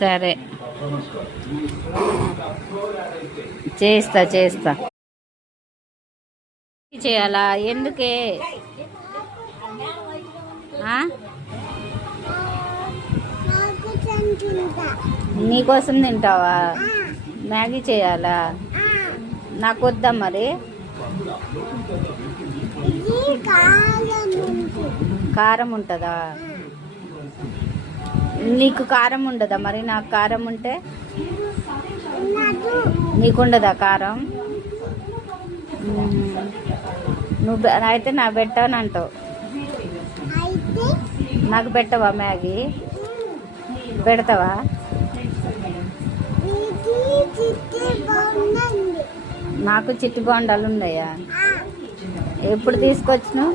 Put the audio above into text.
సరే చేస్తా చేయాలా? ఎందుకే? నీకోసం తింటావా? మ్యాగీ చేయాలా? నాకు వద్దా మరి? కారం ఉంటుందా? నీకు కారం ఉండదా మరి? నాకు కారం ఉంటే నీకుండదా కారం? నువ్వు అయితే నాకు పెట్టానంటావు. నాకు పెట్టవా మ్యాగీ? పెడతావా? నాకు చిట్టి బొండాలు ఉన్నాయా? ఎప్పుడు తీసుకొచ్చినావు?